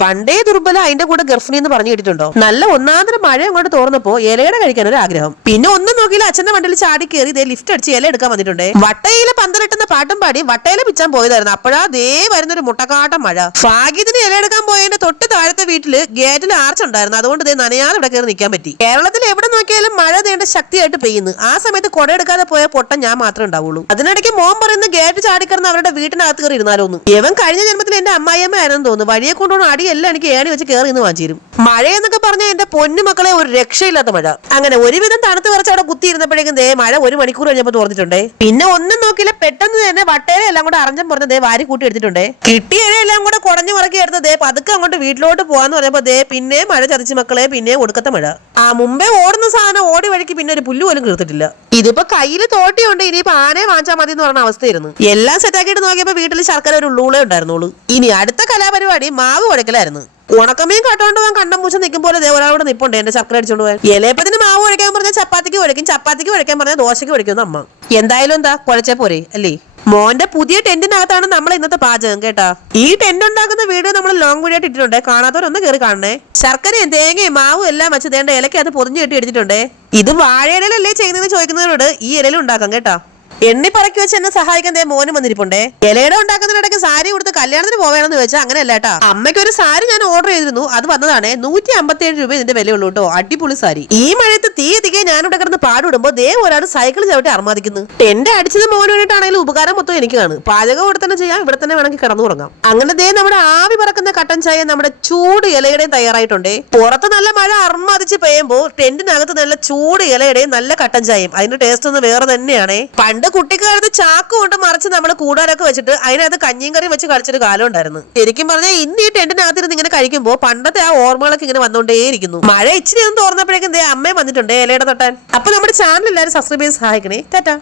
പണ്ടേ ദുർബല അതിന്റെ കൂടെ ഗർഭിണി എന്ന് പറഞ്ഞു കേട്ടിട്ടുണ്ടോ? നല്ല ഒന്നാന്തരം മഴ അങ്ങോട്ട് തോർന്നപ്പോ ഇലയുടെ കഴിക്കാൻ ഒരു ആഗ്രഹം. പിന്നെ ഒന്നും നോക്കിയില്ല, അച്ഛന്റെ വണ്ടിയിൽ ചാടി കയറി ഇതേ ലിഫ്റ്റ് അടിച്ച് ഇല എടുക്കാൻ വന്നിട്ടുണ്ട്. വട്ടയില പന്തലിട്ടുന്ന പാട്ടും പാടി വട്ടയില പിച്ചാൻ പോയതായിരുന്നു. അപ്പോഴാ ദേ വരുന്നൊരു മുട്ടക്കാട്ടം മഴ. ഭാഗ്യത്തിന് ഇല എടുക്കാൻ പോയതിന്റെ തൊട്ട് താഴത്തെ വീട്ടില് ഗേറ്റിൽ ആർച്ച് ഉണ്ടായിരുന്നു. അതുകൊണ്ട് ദേ നനയാതെ ഇവിടെ കയറി നിൽക്കാൻ പറ്റി. കേരളത്തിൽ എവിടെ നോക്കിയാലും മഴ നീണ്ട ശക്തിയായിട്ട് പെയ്യുന്നു. ആ സമയത്ത് കുട എടുക്കാതെ പോയ പൊട്ടം ഞാൻ മാത്രമേ ഉണ്ടാവുള്ളൂ. അതിനിടയ്ക്ക് മോൻ പറയുന്ന ഗേറ്റ് ചാടിക്കറന്ന് അവരുടെ വീട്ടിനകത്ത് കയറി ഇരുന്നാലോന്ന്. ഇവൻ കഴിഞ്ഞ ജന്മത്തിൽ എന്റെ അമ്മായിയമ്മ ആണെന്ന് തോന്നുന്നു. വഴിയെ കൊണ്ടുപോകുന്ന അടിയെല്ലാം എനിക്ക് ഏണി വെച്ച് കയറി ഇന്ന് വാങ്ങിച്ചിരും. മഴയെന്നൊക്കെ പറഞ്ഞാൽ എന്റെ പൊന്നു മക്കളെ ഒരു രക്ഷയില്ലാത്ത മഴ. അങ്ങനെ ഒരുവിധം തണുത്ത് കുറച്ച് അവിടെ കുത്തിയിരുന്നപ്പോഴേക്കും ദേ മഴ 1 മണിക്കൂർ കഴിഞ്ഞപ്പോൾ തോന്നിട്ടുണ്ടേ. പിന്നെ ഒന്നും നോക്കിയില്ല, പെട്ടെന്ന് തന്നെ വട്ടയില എല്ലാം കൂടെ അറഞ്ഞം പറഞ്ഞ ദേ വാരി കൂട്ടി എടുത്തിട്ടുണ്ടേ. കിട്ടിയ ഇലയെല്ലാം കൂടെ കുടഞ്ഞു മുറക്കി എടുത്ത് ദേ പതുക്കെ അങ്ങോട്ട് വീട്ടിലോട്ട് പോവാന്ന് പറഞ്ഞപ്പോ ദേ പിന്നെ മഴ ചതിച്ച് മക്കളെ, പിന്നെ ഒടുക്കത്തെ മഴ. മുമ്പേ ഓടുന്ന സാധനം ഓടി വഴിക്ക് പിന്നെ ഒരു പുല്ല് പോലും കീർത്തിട്ടില്ല. ഇതിപ്പോ കയ്യിൽ തോട്ടിയുണ്ട്, ഇനിയിപ്പോ ആനയെ വാങ്ങിച്ചാൽ മതി എന്ന് പറഞ്ഞ അവസ്ഥയായിരുന്നു. എല്ലാം സെറ്റാക്കിയിട്ട് നോക്കിയപ്പോ വീട്ടിൽ ശർക്കര ഒരു ഉള്ളൂളേ ഉണ്ടായിരുന്നുള്ളൂ. ഇനി അടുത്ത കലാപരിപാടി മാവ് കുഴക്കലായിരുന്നു. ഉണക്കമീൻ കട്ടോണ്ട് പോകാൻ കണ്ടം പൂച്ച നിൽക്കും പോലെ ഒരാളോട് നിപ്പുണ്ട് എന്റെ ശർക്കര അടിച്ചോണ്ട് പോകാൻ. ഇലയപ്പത്തിന് മാവ് കുഴക്കാൻ പറഞ്ഞാൽ ചപ്പാത്തിക്ക് കുഴക്കും, ചപ്പാത്തിക്ക് കുഴക്കാൻ പറഞ്ഞാൽ ദോശയ്ക്ക് കുഴക്കുന്ന അമ്മ. എന്തായാലും എന്താ കുഴച്ചാ പോരെ അല്ലേ? മോന്റെ പുതിയ ടെന്റിനകത്താണ് നമ്മൾ ഇന്നത്തെ പാചകം കേട്ടാ. ഈ ടെന്റ് ഉണ്ടാക്കുന്ന വീഡിയോ നമ്മൾ ലോങ് വീഡിയോ ആയിട്ട് ഇട്ടിട്ടുണ്ട്. കാണാത്തവരൊന്ന് കയറി കാണണേ. ശർക്കരയും തേങ്ങയും മാവും എല്ലാം വെച്ച് തേണ്ട ഇലയ്ക്ക് അത് പൊതിഞ്ഞു കെട്ടി എടുത്തിട്ടുണ്ട്. ഇത് വാഴയിലല്ലേ ചെയ്യുന്നതെന്ന് ചോദിക്കുന്നവരോട് ഈ ഇലയിൽ ഉണ്ടാക്കാം കേട്ടാ. എണ്ണി പറക്കി വെച്ച് എന്നെ സഹായിക്കാൻ ദേ മോനും വന്നിരിപ്പുണ്ടേ. ഇലയുടെ ഉണ്ടാക്കുന്നതിനിടയ്ക്ക് സാരി കൊടുത്ത് കല്യാണത്തിന് പോവേണമെന്ന് ചോദിച്ചാൽ അങ്ങനെയല്ല കേട്ടാ. അമ്മയ്ക്ക് ഒരു സാരി ഞാൻ ഓർഡർ ചെയ്തിരുന്നു, അത് വന്നതാണ്. 157 രൂപ ഇതിന്റെ വിലയുള്ളൂ കേട്ടോ. അടിപൊളി സാരി. ഈ മഴയത്ത് തീ എത്തിക്കാൻ ഞാനിവിടെ കിടന്ന് പാടുവിടുമ്പോ ദേ ഒരാൾ സൈക്കിൾ ചവിട്ടി അർമാദിക്കുന്നു. ടെന്റ് അടിച്ചത് മോന് വേണ്ടിയിട്ടാണെങ്കിലും ഉപകാരം മൊത്തം എനിക്കാണ്. പാചകം ഇവിടെ തന്നെ ചെയ്യാം, ഇവിടെ തന്നെ വേണമെങ്കിൽ കിടന്നുറങ്ങാം. അങ്ങനെ ദേ നമ്മുടെ ആവി പറക്കുന്ന കട്ടൻ ചായ നമ്മുടെ ചൂട് ഇലയുടെയും തയ്യാറായിട്ടുണ്ടേ. പുറത്ത് നല്ല മഴ അർമാദിച്ച് പെയ്യുമ്പോൾ ടെന്റിനകത്ത് നല്ല ചൂട് ഇലയുടെയും നല്ല കട്ടൻ ചായയും. അതിന്റെ ടേസ്റ്റ് ഒന്ന് വേറെ തന്നെയാണേ. പണ്ട് കുട്ടിക്കാലത്ത് ചാക്ക് കൊണ്ട് മറിച്ച് നമ്മൾ കൂടാരൊക്കെ വെച്ചിട്ട് അതിനകത്ത് കഞ്ഞിയും കറിയും വെച്ച് കളിച്ചൊരു കാലം ഉണ്ടായിരുന്നു. ശരിക്കും പറഞ്ഞാൽ ഇന്ന് ഈ ടെന്റിനകത്തിരുന്ന് ഇങ്ങനെ കഴിക്കുമ്പോൾ പണ്ടത്തെ ആ ഓർമ്മകളൊക്കെ ഇങ്ങനെ വന്നുകൊണ്ടേയിരിക്കുന്നു. മഴ ഇച്ചിരി ഒന്ന് തോർന്നപ്പോഴേക്കും അമ്മയും വന്നിട്ടുണ്ട് ഇലയുടെ തൊട്ടാൻ. അപ്പൊ നമ്മുടെ ചാനൽ എല്ലാവരും സബ്സ്ക്രൈബ് ചെയ്ത് സഹായിക്കണേ. ടാറ്റാ.